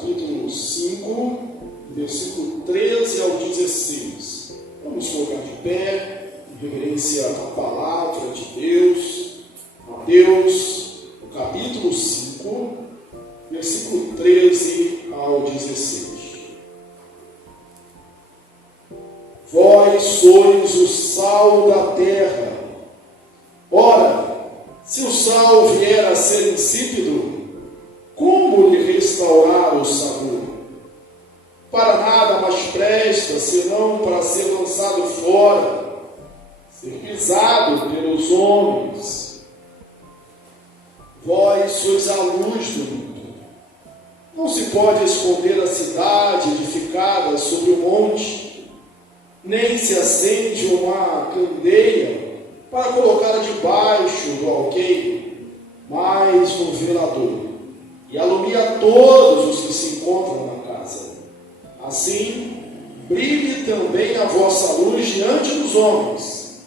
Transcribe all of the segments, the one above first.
capítulo 5, versículo 13 ao 16. Vamos colocar de pé, em reverência à palavra de Deus. Mateus, capítulo 5, versículo 13 ao 16. Vós sois o sal da terra. Ora, se o sal vier a ser insípido, como lhe restaurar o sabor? Para nada mais presta, senão para ser lançado fora, ser pisado pelos homens. Vós sois a luz do mundo. Não se pode esconder a cidade edificada sobre o monte, nem se acende uma candeia para colocá-la debaixo do alqueire, mas no velador, e alumia todos os que se encontram na casa. Assim, brilhe também a vossa luz diante dos homens,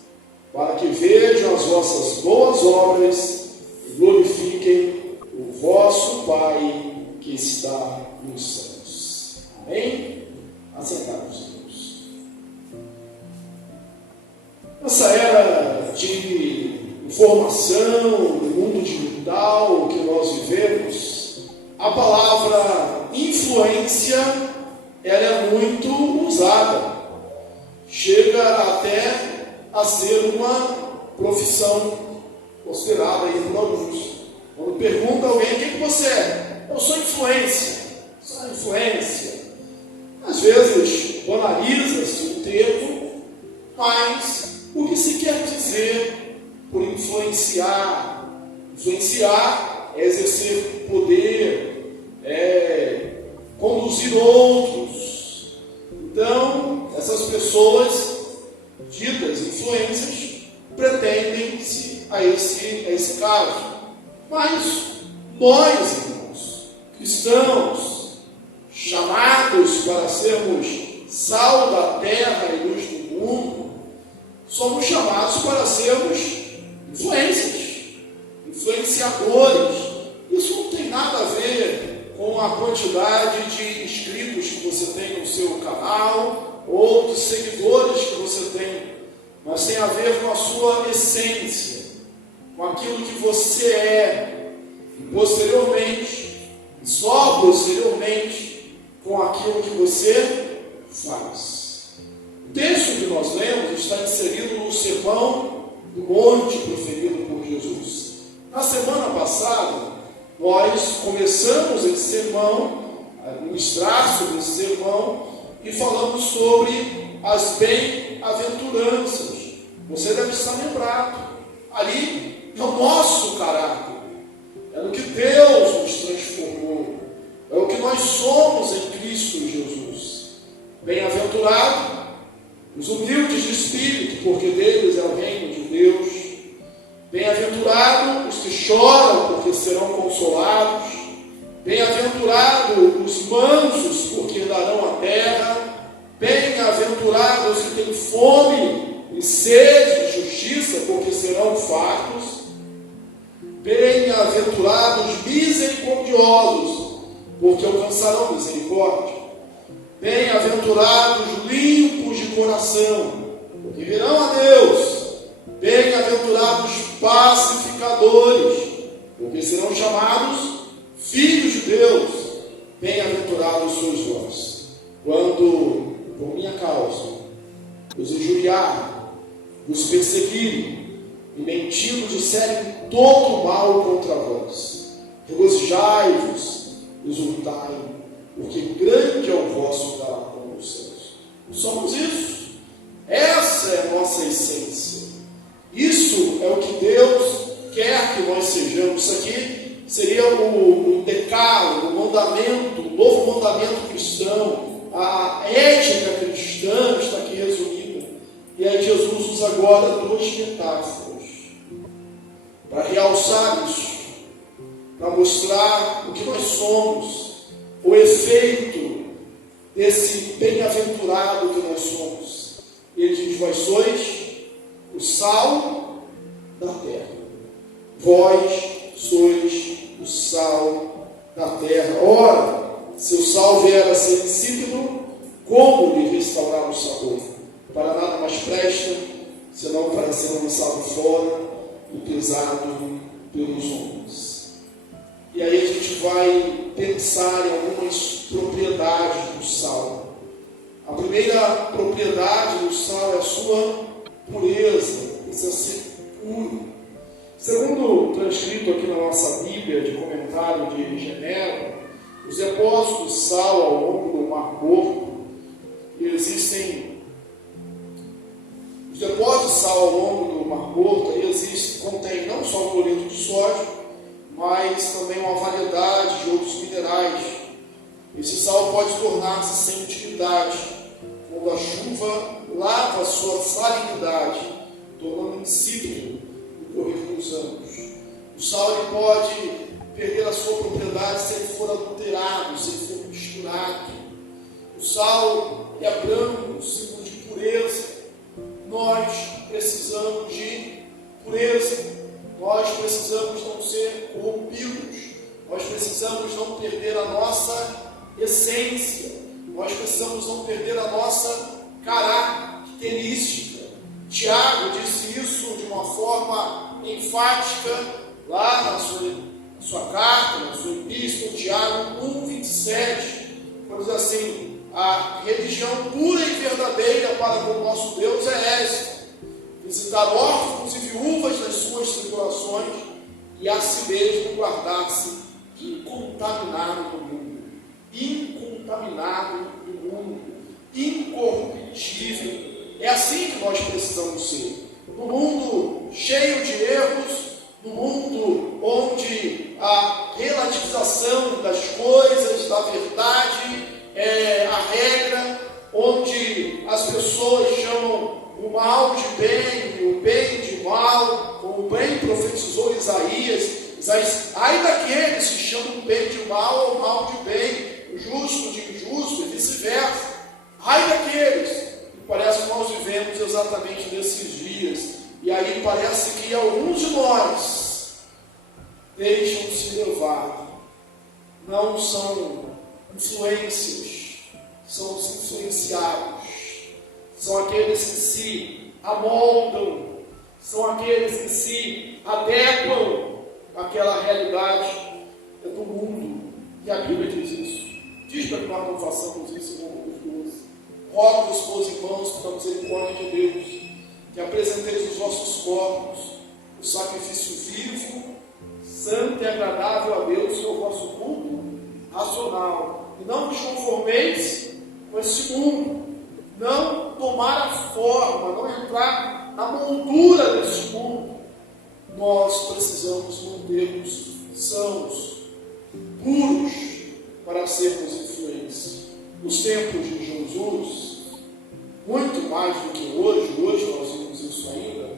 para que vejam as vossas boas obras e glorifiquem o vosso Pai que está nos céus. Amém? Assentados, irmãos. Nessa era de informação, no mundo digital que nós vivemos, a palavra influência ela é muito usada. Chega até a ser uma profissão considerada aí por alguns. Quando pergunta a alguém, o que você é? Eu sou influência. Sou influência. Às vezes banaliza-se o termo, mas o que se quer dizer por influenciar? Influenciar é exercer poder, é conduzir outros. Então, essas pessoas ditas influências pretendem-se a esse caso. Mas nós, irmãos, cristãos, chamados para sermos sal da terra e luz do mundo, somos chamados para sermos influenciadores. Isso não tem nada a ver com a quantidade de inscritos que você tem no seu canal ou de seguidores que você tem, mas tem a ver com a sua essência, com aquilo que você é, e posteriormente, e só posteriormente, com aquilo que você faz. O texto que nós lemos está inserido no sermão do monte proferido por Jesus. Na semana passada, nós começamos esse sermão, a ministrar sobre esse sermão, e falamos sobre as bem-aventuranças. Você deve estar lembrado. Ali é o nosso caráter, é no que Deus nos transformou, é o que nós somos em Cristo Jesus. Bem-aventurado os humildes de espírito, porque deles é o reino de Deus. Bem-aventurados os que choram, porque serão consolados. Bem-aventurados os mansos, porque herdarão a terra. Bem-aventurados os que têm fome e sede de justiça, porque serão fartos. Bem-aventurados misericordiosos, porque alcançarão misericórdia. Bem-aventurados limpos de coração, porque verão a Deus. Bem-aventurados pacificadores, porque serão chamados filhos de Deus. Bem-aventurados sois vós, quando por minha causa os injuriarem, os perseguirem e mentindo disserem todo mal contra vós. Regozijai-vos, exultai, porque grande é o vosso galardão nos céus. Somos isso. Essa é a nossa essência. Isso é o que Deus quer que nós sejamos. Isso aqui seria o decálogo, o mandamento, o novo mandamento cristão. A ética cristã está aqui resumida. E aí Jesus usa agora duas metáforas para realçar isso, para mostrar o que nós somos, o efeito desse bem-aventurado que nós somos. Ele diz: vós sois o sal da terra. Vós sois o sal da terra. Ora, Se o sal vier a ser insípido, como lhe restaurar o sabor? Para nada mais presta, senão para ser lançado fora e pesado pelos homens. E aí a gente vai pensar em algumas propriedades do sal. A primeira propriedade do sal é a sua pureza, precisa ser puro. Segundo transcrito aqui na nossa Bíblia, de comentário de Genebra, os depósitos de sal ao longo do Mar Morto, os depósitos de sal ao longo do Mar Morto contém não só cloreto de sódio, mas também uma variedade de outros minerais. Esse sal pode tornar-se sem utilidade quando a chuva lava sua salinidade, tornando insípido no correr dos anos. O sal ele pode perder a sua propriedade se ele for adulterado, se ele for misturado. O sal é branco, símbolo de pureza. Nós precisamos de pureza. Nós precisamos não ser corrompidos. Nós precisamos não perder a nossa essência. Nós precisamos não perder a nossa característica. Tiago disse isso de uma forma enfática lá na sua carta, na sua epístola, Tiago 1,27, quando diz assim: a religião pura e verdadeira para com o nosso Deus é esta: visitar órfãos e viúvas nas suas tribulações e a si mesmo guardar-se incontaminado do mundo, incorruptível. É assim que nós precisamos ser. No mundo cheio de erros, no mundo onde a relativização das coisas, da verdade é a regra, onde as pessoas chamam o mal de bem e o bem de mal, como bem profetizou Isaías, ai daqueles que chamam o bem de mal ou o mal de bem, o justo de injusto e vice-versa. Ai daqueles, e parece que nós vivemos exatamente nesses dias, e aí parece que alguns de nós deixam-se levar, não são influências, são os influenciados, são aqueles que se amoldam, são aqueles que se adequam àquela realidade do mundo, e a Bíblia diz isso. Diz para que nós não façamos isso em Romanos 12. Rogo-vos, pois, irmãos, pela misericórdia de Deus, que apresenteis os vossos corpos, o sacrifício vivo, santo e agradável a Deus, que é o vosso culto racional. E não vos conformeis com este mundo, não tomar a forma, não entrar na moldura deste mundo. Nós precisamos manter-nos sãos, puros, para sermos influência. Nos tempos de Jesus, muito mais do que hoje nós vemos isso ainda,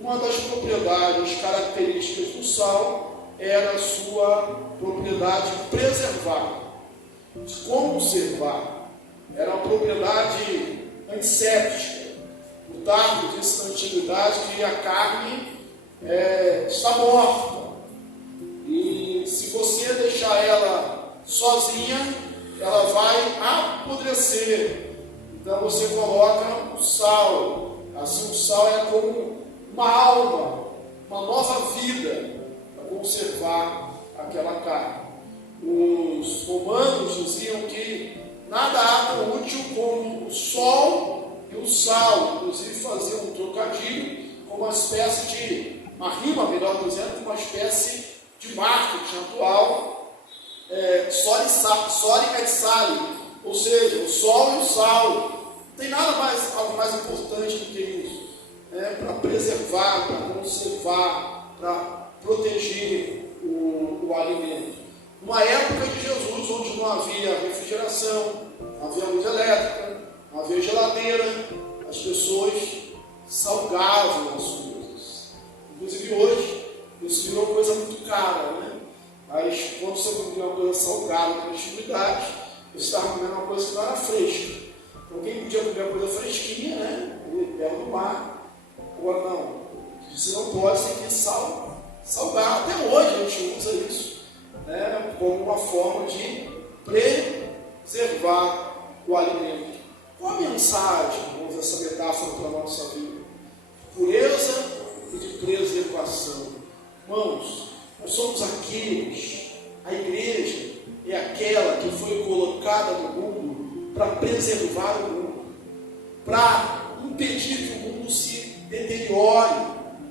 uma das propriedades características do sal era a sua propriedade preservar, de conservar. Era uma propriedade antisséptica. O Tardo disse na antiguidade que a carne está morta, e se você deixar ela sozinha, ela vai apodrecer. Então você coloca o sal, assim o sal é como uma alma, uma nova vida para conservar aquela carne. Os romanos diziam que nada há tão útil como o sol e o sal, inclusive faziam um trocadilho com uma espécie de, uma rima, melhor dizendo, uma espécie de marketing atual, sólica e sale, ou seja, o sol e o sal. Não tem nada algo mais importante do que isso, para preservar, para conservar, para proteger o alimento. Numa época de Jesus, onde não havia refrigeração, não havia luz elétrica, não havia geladeira, as pessoas salgavam as coisas. Inclusive hoje, isso virou coisa muito cara, né? Mas quando você comia uma coisa salgada com antiguidade, você estava comendo uma coisa que não era fresca. Então quem podia comer uma coisa fresquinha, né? Perto do mar. Agora não, você não pode seguir salgar. Até hoje a gente usa isso, né? Como uma forma de preservar o alimento. Qual a mensagem, vamos essa metáfora para a nossa vida? Pureza e de preservação. Irmãos, nós somos aqueles, a igreja é aquela que foi colocada no mundo para preservar o mundo, para impedir que o mundo se deteriore,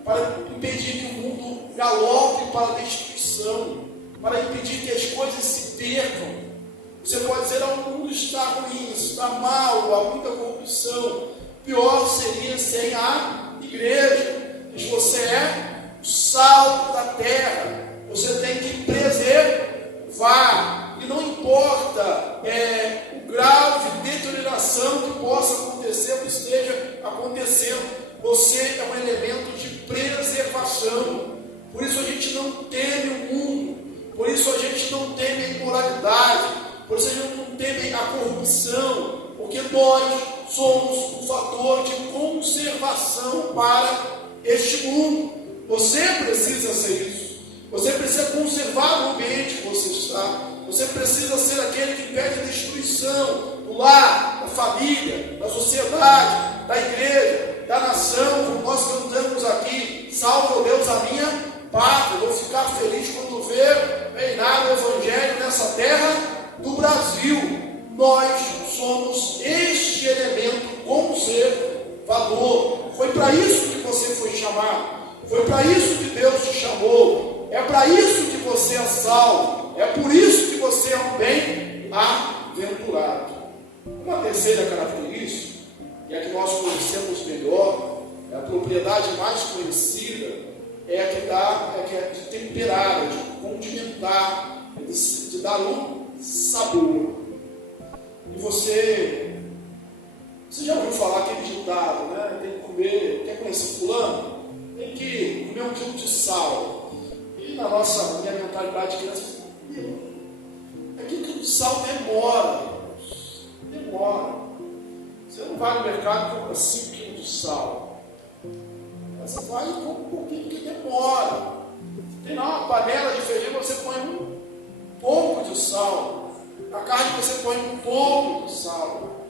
para impedir que o mundo galope para a destruição, para impedir que as coisas se percam. Você pode dizer, o mundo está ruim, está mal, há muita corrupção. Pior seria sem a igreja. Mas você é o sal da terra. Você tem que preservar. E não importa o grau de deterioração que possa acontecer ou esteja acontecendo. Você é um elemento de preservação. Por isso a gente não teme o mundo. Por isso a gente não teme a imoralidade. Por isso a gente não teme a corrupção, porque nós somos um fator de conservação para este mundo. Você precisa ser isso. Você precisa conservar o ambiente que você está. Você precisa ser aquele que impede a destruição do lar, da família, da sociedade, da igreja, da nação, como nós cantamos aqui. Salve, Deus, a minha pátria. Vou ficar feliz quando ver reinar o Evangelho nessa terra do Brasil. Nós somos este elemento conservador. Foi para isso que você foi chamado. Foi para isso que Deus te chamou. É para isso que você é salvo. É por isso que você é um bem-aventurado. Uma terceira característica, e a que nós conhecemos melhor, é a propriedade mais conhecida, é a que é de temperar, de condimentar, de dar sabor. E você já ouviu falar aquele ditado, né? Tem que comer, quer conhecer fulano? Tem que comer 1 quilo de sal. E na minha mentalidade de criança, aquilo que o sal demora, irmãos. Demora. Você não vai no mercado e compra 5 quilos de sal. Você vai e compra um pouquinho que demora. Tem lá uma panela de feijão, você põe um pouco de sal. Na carne você põe um pouco de sal.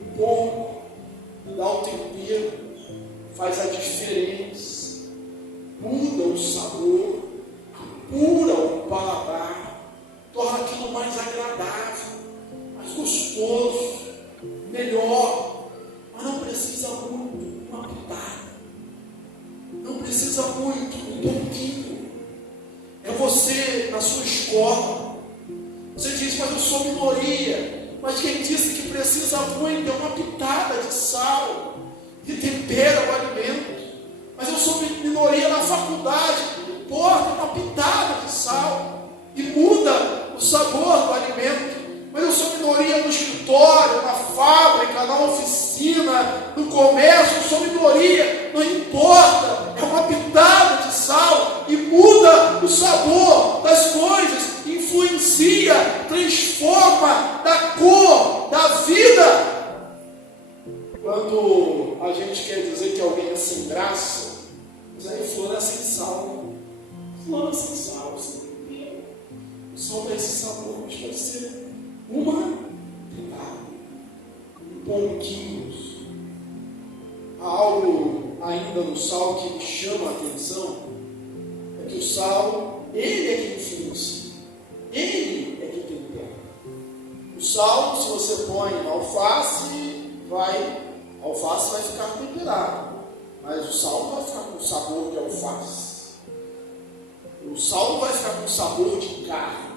Um pouco. Dá o tempero. Faz a diferença. Muda o sabor. Apura o paladar. Torna aquilo mais agradável. Mais gostoso. Melhor. Mas não precisa muito. Uma pitada. Não precisa muito. Um pouquinho. É você na sua escola. Você diz, mas eu sou minoria. Mas quem disse que precisa muito é uma pitada de sal, que tempera o alimento. Mas eu sou minoria na faculdade. Não importa, uma pitada de sal. E muda o sabor do alimento. Mas eu sou minoria no escritório, na fábrica, na oficina, no comércio. Eu sou minoria. Não importa. É uma pitada de sal. E muda o sabor das coisas. Influencia, transforma da cor, da vida. Quando a gente quer dizer que alguém é sem graça, mas aí fulano é sem sal. Fulano é sem sal, sem tempero. O sal dá esse sabor, mas pode ser uma pitada, um pouquinho. Há algo ainda no sal que me chama a atenção, é que o sal, ele é que influencia. Ele é que tempera. O sal, se você põe na alface, a alface vai ficar temperada. Mas o sal não vai ficar com sabor de alface. O sal não vai ficar com sabor de carne.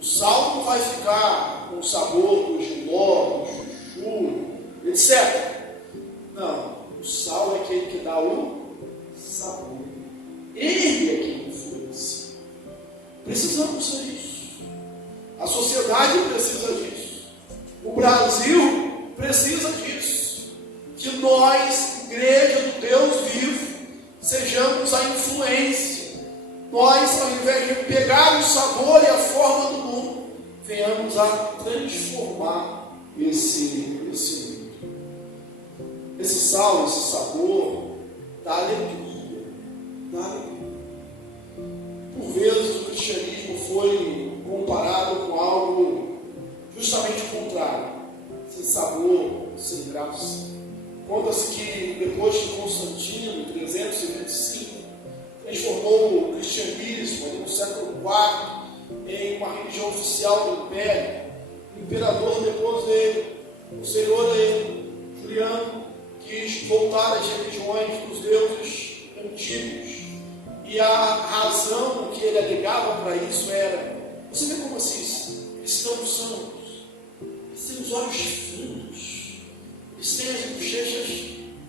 O sal não vai ficar com sabor do giló, do chuchu, etc. Não. O sal é aquele que dá o sabor. Ele é que influencia. Precisamos ser isso. A sociedade precisa disso. O Brasil precisa disso. Que nós, igreja do Deus vivo, sejamos a influência. Nós, ao invés de pegar o sabor e a forma do mundo, venhamos a transformar esse mundo. Esse sal, esse sabor, dá alegria. Dá alegria. Por vezes o cristianismo foi comparado com algo justamente o contrário, sem sabor, sem graça. Conta-se que depois de Constantino, em 325, transformou o cristianismo ali no século IV em uma religião oficial do Império. O imperador, depois dele, posterior a ele, Juliano, quis voltar às religiões dos deuses antigos. E a razão que ele alegava para isso era: você vê como esses cristãos santos, eles têm os olhos fundos, eles têm as bochechas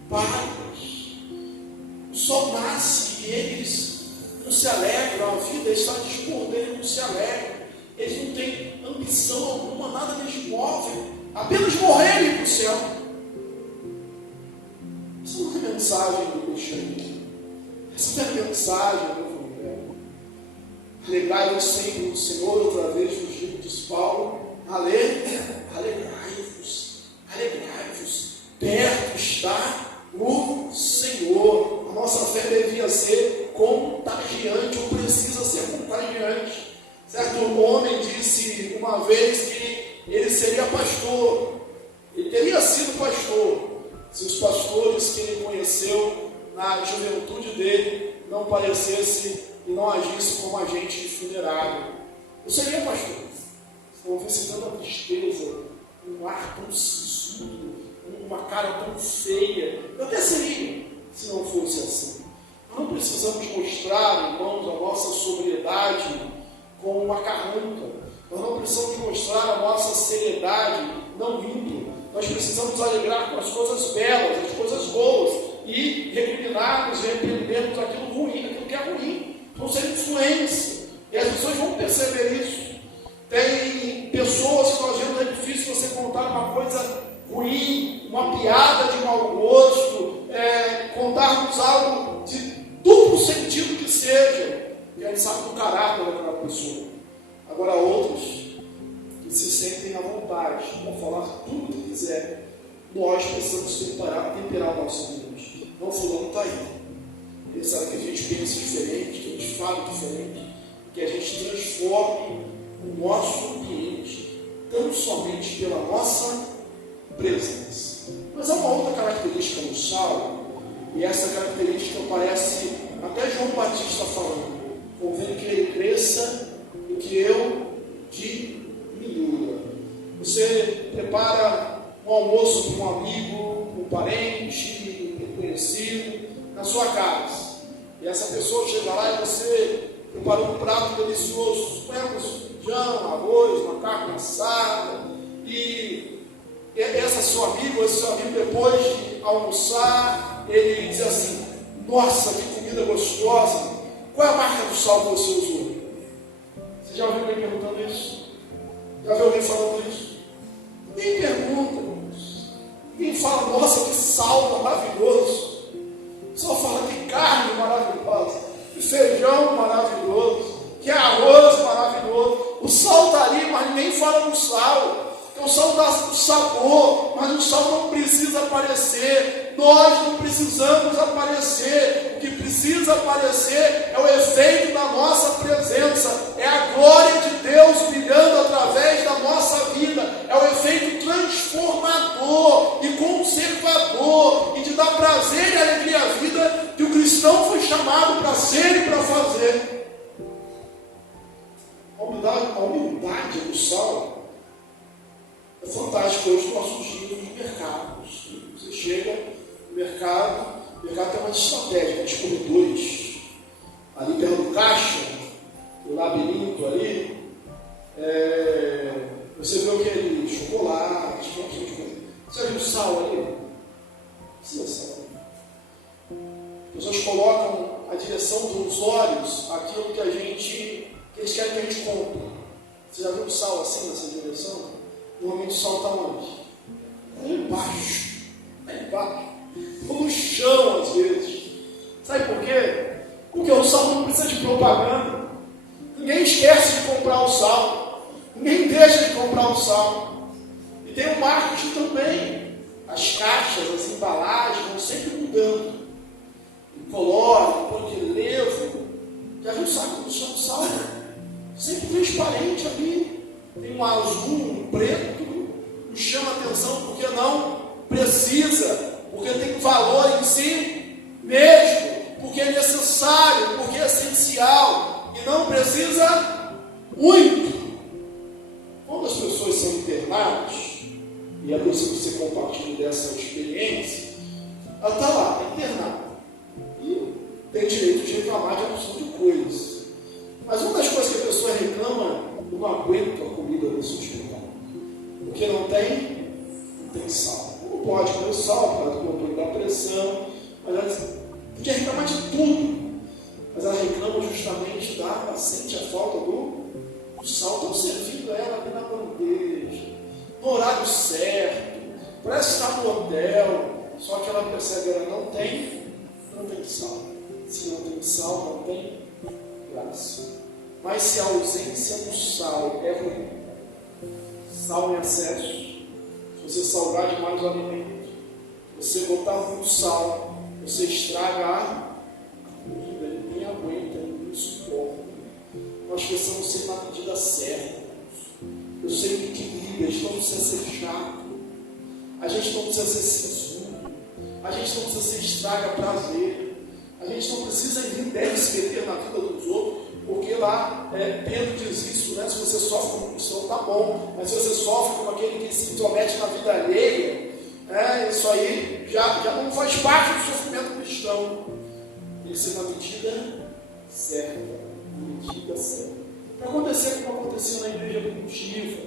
pálidas, o sol nasce e eles não se alegram, a vida está a dispor deles, não se alegram, eles não têm ambição alguma, nada lhes move, apenas morrerem para o céu. Isso não é mensagem do cristianismo, essa é a mensagem do Evangelho. Alegrai-vos sempre no Senhor, outra vez nos diz Paulo, alegrai-vos, perto está o Senhor. A nossa fé devia ser contagiante, ou precisa ser contagiante. Certo homem disse uma vez que ele seria pastor, ele teria sido pastor, se os pastores que ele conheceu na juventude dele não parecesse e não agisse como agente funerário. Eu seria pastor. Estou vendo tanta tristeza, um ar tão sisudo, uma cara tão feia. Eu até seria, se não fosse assim. Nós não precisamos mostrar, irmãos, a nossa sobriedade com uma carranca. Nós não precisamos mostrar a nossa seriedade não rindo. Nós precisamos alegrar com as coisas belas, as coisas boas, e recriminarmos e repreendermos aquilo ruim, aquilo que é ruim. Não ser influência. E as pessoas vão perceber isso. Tem pessoas que nós vemos, é difícil você contar uma coisa ruim, uma piada de mau gosto, contarmos algo de duplo sentido que seja, que a gente sabe do caráter daquela pessoa. Agora outros que se sentem à vontade para falar tudo o que quiser, nós precisamos temperar o nosso ambiente. Não, fulano está aí. Ele sabe que a gente pensa diferente, que a gente fala diferente, que a gente transforme o nosso ambiente tão somente pela nossa presença. Mas há uma outra característica no Salmo, e essa característica parece até João Batista falando: convém que ele cresça e que eu diminua. Você prepara um almoço para um amigo, um parente, um conhecido, na sua casa, e essa pessoa chega lá e você preparou um prato delicioso, suponhamos feijão, arroz, uma carne assada, e esse seu amigo depois de almoçar, ele diz assim: nossa, que comida gostosa, qual é a marca do sal que você usou? Você já ouviu alguém perguntando isso? Já ouviu alguém falando isso? Ninguém pergunta, irmãos. Ninguém fala: nossa, que sal maravilhoso. Só fala que carne maravilhosa, que feijão maravilhoso, que arroz maravilhoso. O sal está ali, mas ninguém fala do sal. Porque o sal dá sabor, mas o sal não precisa aparecer. Nós não precisamos aparecer. O que precisa aparecer é o efeito da nossa presença. É a glória de Deus brilhando através da nossa vida. É o efeito transformador e conservador e de dar prazer e alegria à vida que o cristão foi chamado para ser e para fazer. A humildade do sal é fantástico hoje nos nossos dias nos mercados. Você chega no mercado, o mercado tem uma estratégia, os corredores, ali perto do caixa, o labirinto ali, você vê aquele chocolate, você viu o sal ali? Precisa sal. As pessoas colocam a direção dos olhos, aquilo que eles querem que a gente compre. Você já viu o sal assim nessa direção? Normalmente o sal está onde? Lá embaixo. Ou no chão, às vezes. Sabe por quê? Porque o sal não precisa de propaganda. Ninguém esquece de comprar o sal. Ninguém deixa de comprar o sal. E tem o marketing também. As caixas, as embalagens vão sempre mudando. E colore, põe de levo. Já viu o saco do sal? Sempre transparente ali. tem um azul, um preto, nos chama atenção porque não precisa, porque tem valor em si mesmo, porque é necessário, porque é essencial e não precisa muito. Quando as pessoas são internadas, e é possível que você compartilhe dessa experiência, ela está lá, internada, e tem direito de reclamar de opção de coisas. Mas uma das coisas que a pessoa reclama, eu não aguento a comida desse hospital, porque não tem sal. Não pode comer sal, por causa do controle da pressão, mas ela podia reclamar de tudo, mas ela reclama justamente ela sente a falta do sal. Estão servindo ela ali na bandeja, no horário certo, parece estar no hotel, só que ela percebe que ela não tem sal. Se não tem sal, não tem graça. Mas se a ausência do sal é ruim, sal em excesso, se você salgar demais o alimento, você botar muito sal, você estraga a comida, ninguém aguenta, ninguém suporta. Nós precisamos ser na medida certa. Eu sei que equilíbrio, a gente não precisa ser chato, a gente não precisa ser sisudo, a gente não precisa ser estraga prazer, a gente não precisa e nem deve se meter na vida dos outros, porque lá Pedro diz isso, né? Se você sofre com cristão, tá bom, mas se você sofre com aquele que se intromete na vida alheia, isso aí já não faz parte do sofrimento cristão. Tem que ser na medida certa, Para acontecer como aconteceu na igreja primitiva,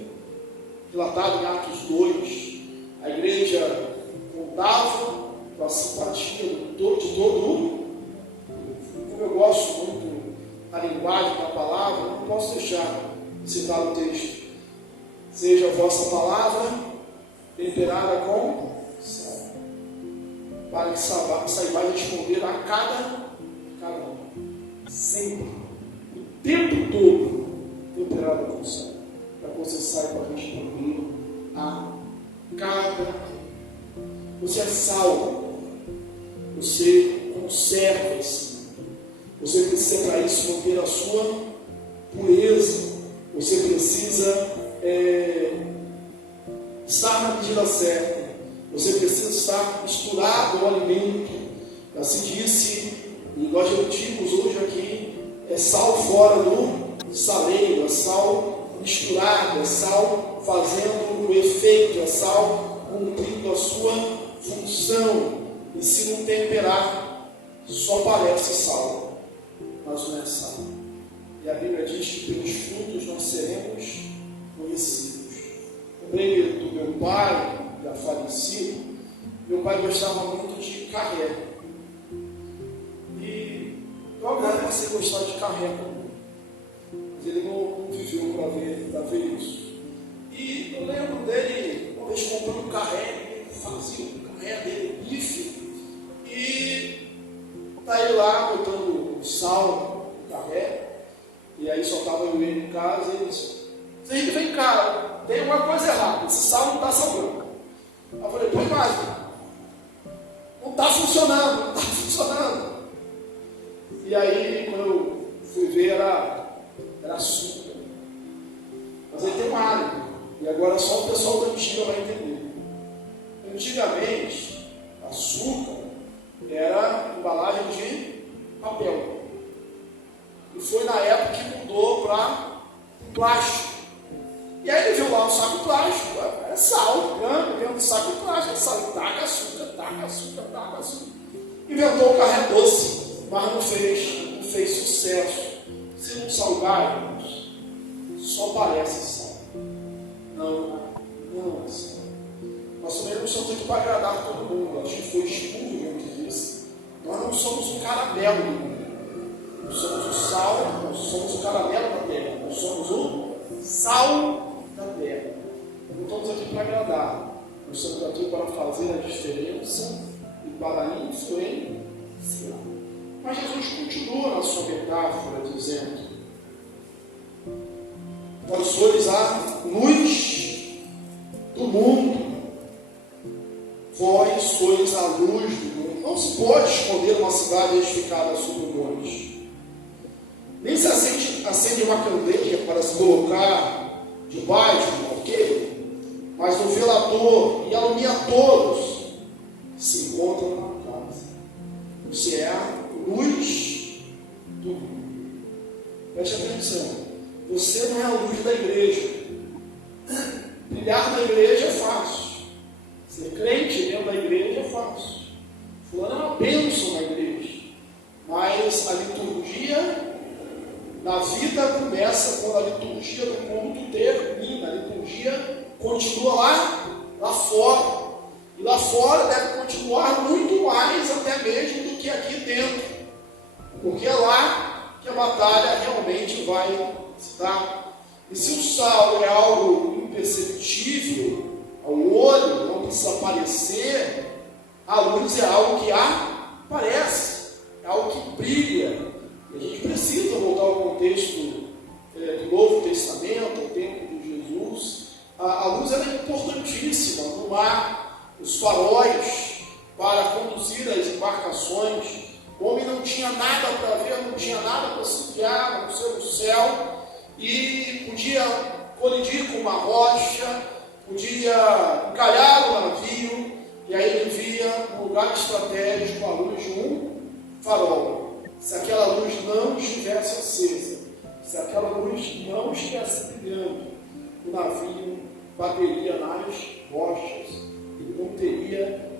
relatado em Atos 2, a igreja contava com a simpatia de todo mundo. Como eu gosto muito da linguagem da palavra, não posso deixar de citar o texto. Seja a vossa palavra temperada com sal, para que saibais responder a cada um, sempre, o tempo todo, temperada com sal, para que você saiba responder a cada um. Você é salvo, você conserva-se, você precisa para isso manter a sua pureza, você precisa estar na medida certa, você precisa estar misturado ao alimento. Assim disse, e nós repetimos hoje aqui, é sal fora do saleiro, é sal misturado, é sal fazendo o efeito, é sal cumprindo a sua função. E se não temperar, só parece sal, mas não é sal. E a Bíblia diz que pelos frutos nós seremos conhecidos. Lembrei do meu pai, já falecido. Meu pai gostava muito de carré. E eu comecei a gostar de carré também. Mas ele não viveu para ver isso. E eu lembro dele, uma vez comprando um carré, ele fazia o carré dele, bife. E tá ele lá botando sal no carré. E aí só estava eu e ele em casa e ele disse: vem cá, tem alguma coisa errada, esse sal não está salgando. Eu falei: pois mais, não está funcionando. E aí, quando eu fui ver, era açúcar. Mas aí tem uma área, e agora só o pessoal da antiga vai entender. Antigamente, açúcar era embalagem de papel. E foi na época que mudou para plástico. E aí ele viu lá um saco plástico, é sal, vem um saco plástico, é sal, taca açúcar. Inventou o carré doce, mas não fez sucesso. Se não salgar, só parece sal. Não é sal. Nós também não somos aqui para agradar todo mundo. A gente foi expulso muito disso. Nós não somos um caramelo do mundo. Nós somos o sal, nós somos o caramelo da terra, nós somos o sal da terra. Não estamos aqui para agradar, nós estamos aqui para fazer a diferença e para influenciar. Mas Jesus continua na sua metáfora dizendo: vós sois a luz do mundo, vós sois a luz do mundo. Não se pode esconder uma cidade edificada sobre o monte. Nem se acende uma candeia para se colocar de baixo, ok? Mas o velador e alumia todos se encontram na casa. Você é a luz do mundo. Preste atenção. Você não é a luz da igreja. Brilhar na igreja é fácil. Ser crente dentro da igreja é fácil. Fulano é uma bênção na igreja. Mas a liturgia na vida começa quando a liturgia do culto termina. A liturgia continua lá fora. E lá fora deve continuar muito mais até mesmo do que aqui dentro. Porque é lá que a batalha realmente vai se dar. E se o sal é algo imperceptível ao olho, não precisa aparecer, a luz é algo que aparece, é algo que brilha. E a gente precisa voltar ao contexto do Novo Testamento, ao tempo de Jesus. A luz é importantíssima no mar, os faróis para conduzir as embarcações. O homem não tinha nada para ver, não tinha nada para se guiar, a não ser o céu, e podia colidir com uma rocha, podia encalhar o navio, e aí ele via um lugar estratégico a luz de um farol. Se aquela luz não estivesse acesa, se aquela luz não estivesse brilhando, o navio bateria nas rochas, ele não teria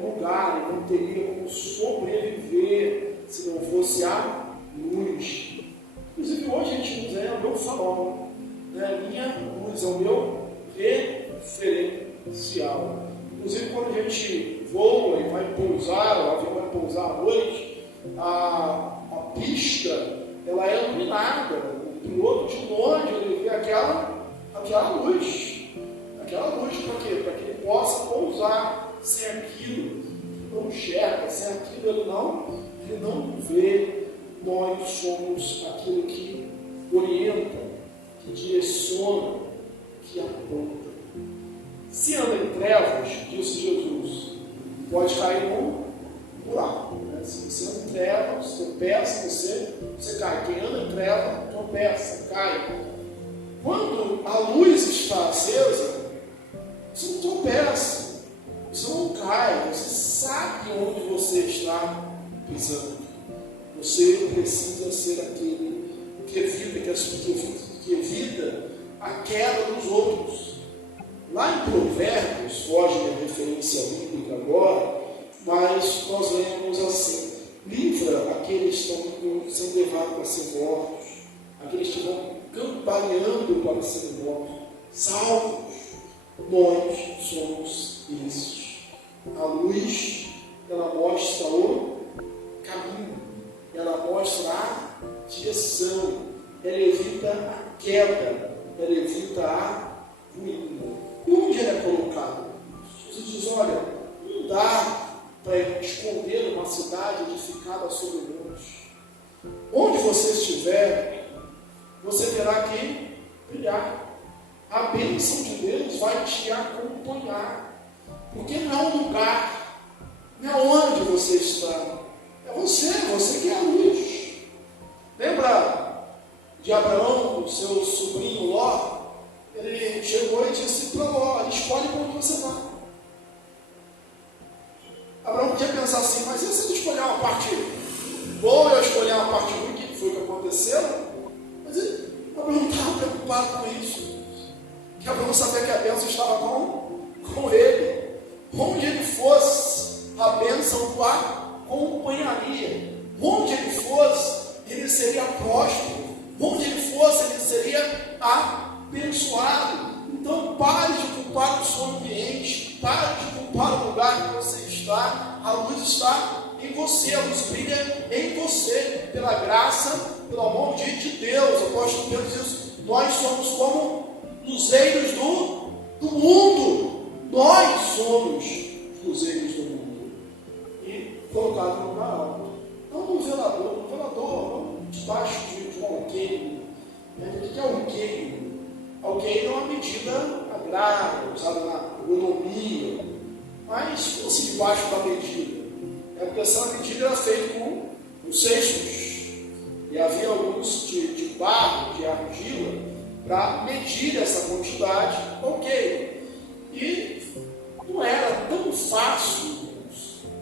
lugar, ele não teria como sobreviver se não fosse a luz. Inclusive hoje a gente usa o meu farol, né? Minha luz é o meu referencial. Inclusive quando a gente voa e vai pousar, o avião vai pousar à noite, a pista ela é iluminada. O piloto de longe ele vê aquela luz. Aquela luz para quê? Para que ele possa pousar. Sem aquilo, ele não enxerga, sem aquilo ele não vê. Nós somos aquilo que orienta, que direciona, que aponta. Se anda em trevas, disse Jesus, pode cair num buraco. Né? Se você anda em trevas, você tropeça, você cai. Quem anda em trevas, tropeça, cai. Quando a luz está acesa, você não tropeça. Você não cai, você sabe onde você está pisando. Você precisa ser aquele que evita a queda dos outros. Lá em Provérbios, foge da referência bíblica agora, mas nós lemos assim: livra aqueles que estão sendo levados para ser mortos, aqueles que vão campaneando para ser mortos, salvos. Nós somos esses. A luz, ela mostra o caminho, ela mostra a direção, ela evita a queda, ela evita a ruína. E onde ela é colocada? Jesus diz: olha, não dá para esconder uma cidade edificada sobre montes. Onde você estiver, você terá que brilhar. A bênção de Deus vai te acompanhar. Porque não é um lugar, não é onde você está, é você que é a luz. Lembra de Abraão, o seu sobrinho Ló? Ele chegou e disse para Ló: escolhe para onde você vai. Abraão podia pensar assim: mas e se eu escolher uma parte boa e eu escolher uma parte ruim? O que foi que aconteceu? Mas Abraão não estava preocupado com isso. Que Abraão sabia que a bênção estava com ele. Onde ele fosse, a bênção o acompanharia. Onde ele fosse, ele seria próspero. Onde ele fosse, ele seria abençoado. Então pare de culpar o seu ambiente, pare de culpar o lugar que você está. A luz está em você, a luz brilha em você, pela graça, pelo amor de Deus. O apóstolo Pedro diz: nós somos como luzeiros do mundo. Nós somos luzeiros do mundo. E colocado no lugar alto. Não no velador, não debaixo de um alqueire. O que é alqueire? Alqueire é uma medida agrária, usada na agronomia. Mas fosse debaixo da medida. É porque essa medida era feita com cestos. E havia alguns de barro, de argila, para medir essa quantidade, ok. E não era tão fácil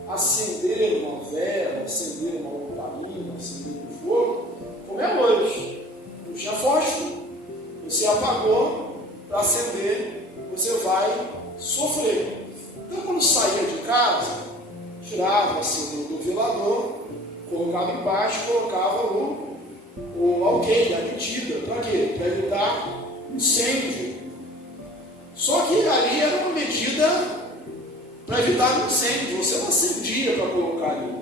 acender uma vela, acender uma lamparina, acender um fogo, como é hoje. Não tinha fósforo, você apagou, para acender, você vai sofrer. Então, quando saía de casa, tirava assim, do velador, colocava embaixo, colocava o alqueire, a medida. Para quê? Para evitar incêndio. Só que ali era uma medida para evitar incêndio. Você não acendia para colocar ali.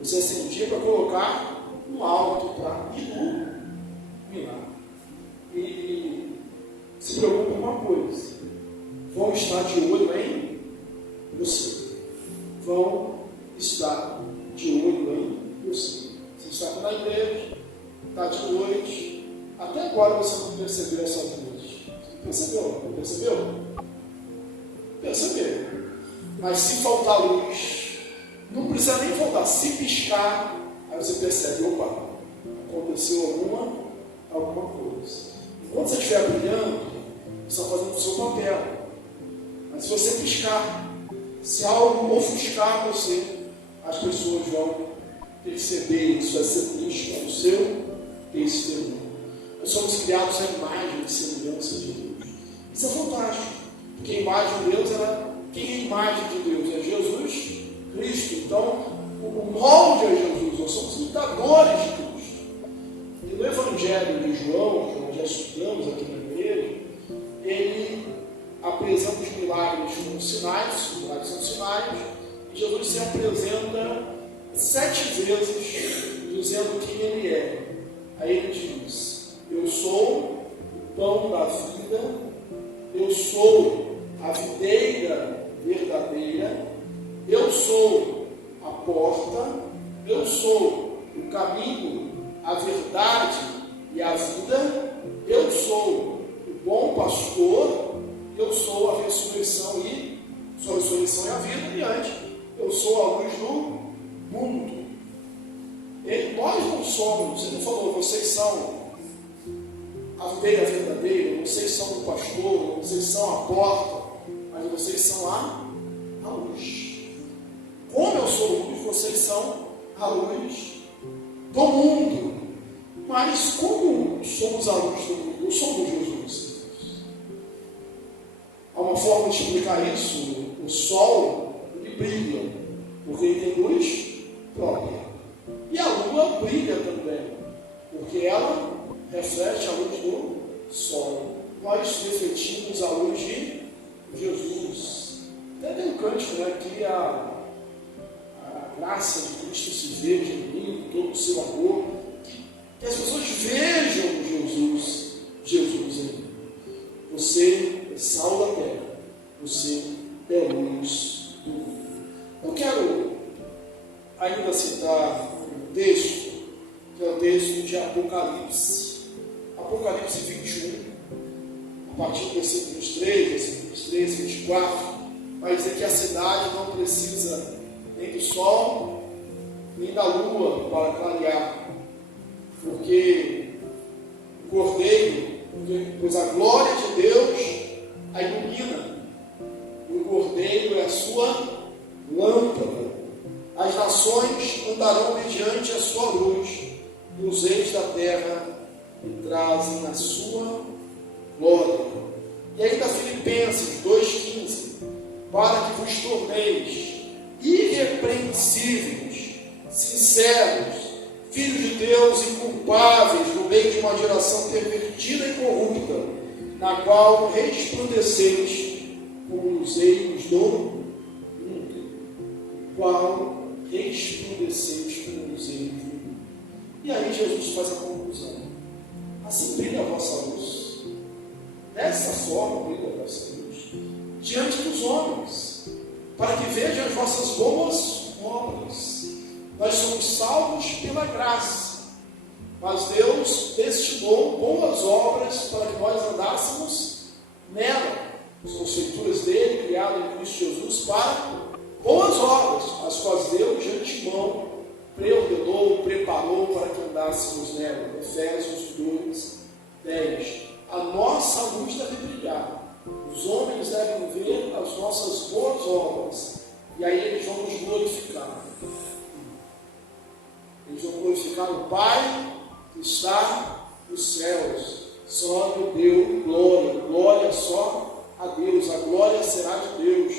Você acendia para colocar no alto, para iluminar. E se preocupe com uma coisa: vão estar de olho em você. Vão estar de olho em você. Você está aqui na igreja, está de noite. Até agora você não percebeu essa noite. Percebeu? Não percebeu? Percebeu. Mas se faltar luz, não precisa nem faltar. Se piscar, aí você percebe: opa, aconteceu alguma coisa. Enquanto você estiver brilhando, você está fazendo o seu papel. Mas se você piscar, se algo ofuscar você, as pessoas vão perceber. Isso vai ser visto no seu testemunho. Nós somos criados à imagem e semelhança de Deus. Isso é fantástico, porque a imagem de Deus era... Quem é a imagem de Deus? É Jesus Cristo. Então, o molde é Jesus. Nós somos imitadores de Cristo. E no Evangelho de João, que nós já estudamos aqui na igreja, ele apresenta os milagres como sinais. Os milagres são sinais. E Jesus se apresenta 7 vezes dizendo quem ele é. Aí ele diz: eu sou o pão da vida, eu sou a videira verdadeira, eu sou a porta, eu sou o caminho, a verdade e a vida, eu sou o bom pastor, eu sou a ressurreição e sua ressurreição é a vida, e antes, eu sou a luz do mundo. Nós não somos, ele falou, vocês são a videira verdadeira, vocês são o pastor, vocês são a porta, mas vocês são a luz. Como eu sou luz, vocês são a luz do mundo. Mas como somos a luz do mundo? Eu sou luz de Jesus. Há uma forma de explicar isso. O sol, ele brilha, porque ele tem luz própria. E a lua brilha também, porque ela reflete a luz do sol. Nós refletimos a luz de Jesus. Até tem um cântico, né, que a graça de Cristo se veja em mim, todo o seu amor, que as pessoas vejam Jesus em mim. Você é sal da terra, você é luz do mundo. Eu quero ainda citar um texto, que é o texto de Apocalipse. Apocalipse 21, a partir do versículo 23, 24, vai dizer que a cidade não precisa nem do sol, nem da lua para clarear, porque o Cordeiro, pois a glória de Deus a ilumina, o Cordeiro é a sua lâmpada, as nações andarão mediante a sua luz, e os reis da terra lhe trazem a sua glória. E ainda Filipenses 2,15, para que vos torneis irrepreensíveis, sinceros, filhos de Deus inculpáveis no meio de uma geração pervertida e corrupta, na qual resplandeceis como luzeiros do mundo. Qual resplandeceis como luzeiros do mundo. E aí Jesus faz a conclusão: assim brilha a vossa luz. Dessa forma brilha a vossa luz diante dos homens, para que vejam as vossas boas obras. Nós somos salvos pela graça, mas Deus destinou boas obras para que nós andássemos nela. Somos feituras dele, criadas em Cristo Jesus para boas obras, as quais Deus de antemão preparou para que andássemos nela. Efésios 2:10. A nossa luz deve brilhar. Os homens devem ver as nossas boas obras. E aí eles vão nos glorificar. Eles vão glorificar o Pai que está nos céus. Só lhe deu glória. Glória só a Deus. A glória será de Deus.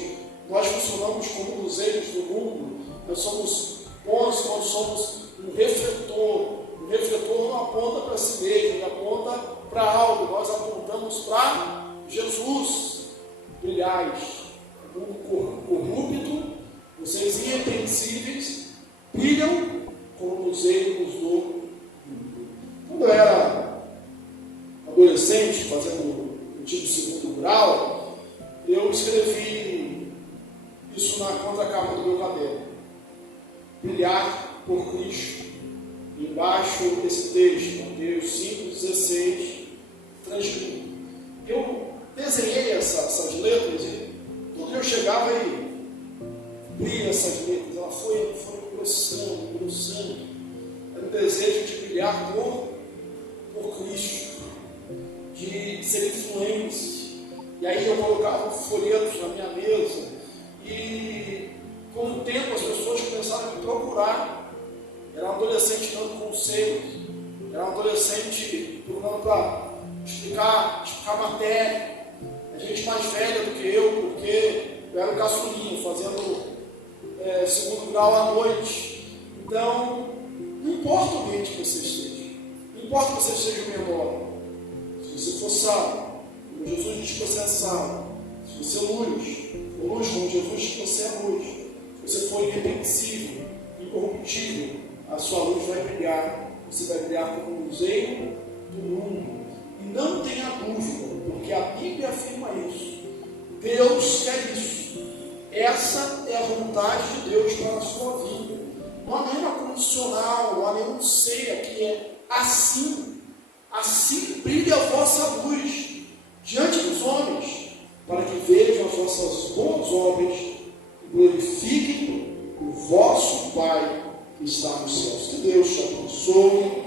Nós funcionamos como luzeiros do mundo. Nós somos bons, nós somos um refletor. O refletor não aponta para si mesmo, ele aponta para algo. Nós apontamos para Jesus. Brilhais, o mundo corrupto, vocês irrepreensíveis, brilham como luzeiros do mundo. Quando eu era adolescente, fazendo o tipo segundo grau, eu escrevi isso na contracapa do meu caderno. Brilhar por Cristo. Embaixo desse texto, Mateus 5,16, transcrito. Eu desenhei essas letras e quando eu chegava e brilha essas letras, ela foi grossando. Era um desejo de brilhar por Cristo, de ser influente. E aí eu colocava folhetos na minha mesa e com o tempo as pessoas começaram a me procurar. Era um adolescente dando conselhos, era um adolescente procurando para explicar matéria. A gente mais velha do que eu, porque eu era o caçulinho, fazendo segundo grau à noite. Então, não importa o ambiente que você esteja, não importa que você esteja menor, se você for salvo, como Jesus diz que você é salvo, se você é luz como Jesus diz que você é luz, se você for irrepreensível, incorruptível, a sua luz vai brilhar, você vai brilhar como um luzeiro do mundo. E não tenha dúvida, porque a Bíblia afirma isso. Deus quer isso. Essa é a vontade de Deus para a sua vida. Não há nenhuma condicional, não há nenhum ser que é assim. Assim brilha a vossa luz diante dos homens, para que vejam as vossas boas obras e glorifiquem o vosso Pai que está nos céus. Que Deus te abençoe.